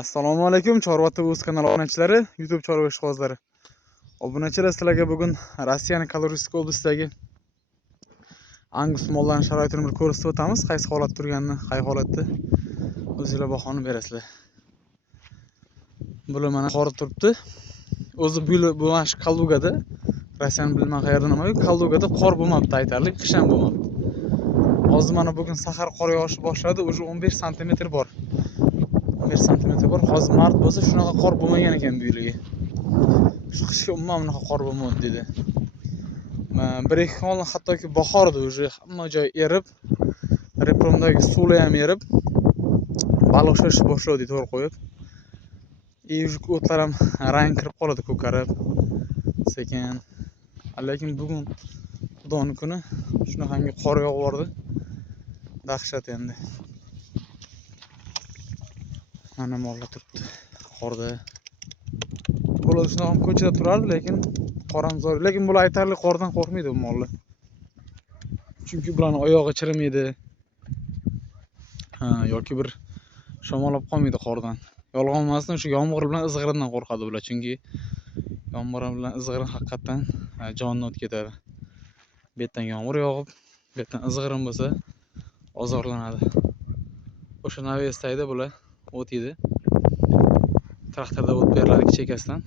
Assalomu alaykum Chorva TV o'z kanali obunachilari, YouTube chorva ishqibozlari. Obunachilar, sizlarga bugun Rossiyaning Kaloriysk oblastidagi Angus mollaning sharoitini bir ko'rsatib o'tamiz. Qaysi holatda turganini, qay holatda o'zingizlar bahoni berasizlar. Bular mana qor turibdi. O'zi bu mana Kalugada, Rossiyaning bilmay qayerdan nima, Kalugada qor bo'lmabdi aytarli, qish ham bo'lmabdi. Hozir mana bugun sahar qor yog'ishi boshladi, уже 15 sm bor. 1 sm bor. Hozir mart bo'lsa shunaqa qor bo'lmagan ekan bu yilgi. Shu qishga umuman bunaqa qor bo'lmadi dedi. Bir ikki kun oldin hattoki bahorda уже hamma joy erib, repromdagi suvlar ham erib, baliq ushlashni boshladi to'g'ri qo'yib. O'tlar ham rang kirib qoladi, ko'karib, sekin. Lekin bugun Xudoning kuni shunaqangi qor yog'ib bordi. Dahshat endi. Mana mollar turibdi qorda. Bular shunaqa ko'chada turardi, lekin qoramzor. Lekin bular aytarli qordan qo'rqmaydi bu mollar. Chunki bularning oyog'i chirimaydi. Yoki bir shamol olib qolmaydi qordan. Yolg'on emasdan shu yomg'ir bilan izg'irindan qo'rqadi bular. Chunki yomg'ir bilan izg'irin haqiqatan jonni o'tib ketadi. Bu yerdan yomg'ir yog'ib, bu yerdan izg'irin bo'lsa ozorlanadi. O'sha navesdayda bular o't yedi. Traktorda o't beriladi chekasidan.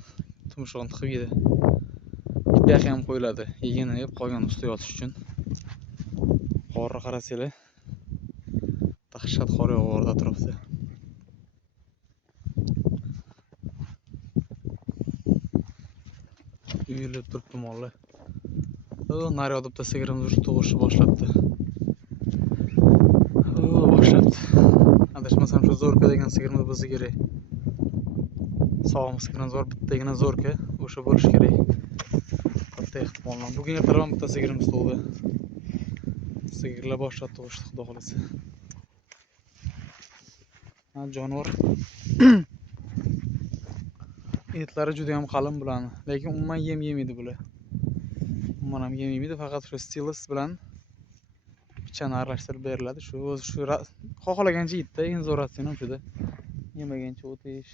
Tumshug'ini tiqib yedi. Ipyak ham qo'yiladi. Yeganini yeb qolgan ustida yotish uchun. Qorni qarasanglar, dahshat qor yog'ib atrofda. Uyilib turibdi mollar. Naryod bitta sigirimiz urib tug'ishni boshlabdi. Boshlabdi. Adashmasam shu zo'rka degan sigirimiz bo'lsa kerak. Sog'im sigirimiz bor, bittagina zo'rka, o'sha bo'lish kerak. Katta ehtimol bilan. Bugun ertaroq bitta sigirimiz tug'di. Sigirlar boshlab tug'ishdi, xudo xolasa. Jonivor etlari juda ham qalin bularni, lekin umuman yem yemaydi bular. Umuman ham yem yemaydi, faqat shu stilus bilan pichani aralashtirib beriladi. Shu xohlagancha yeydi, endi zo'ratsin ham shuda. Yemagancha o't yeyish.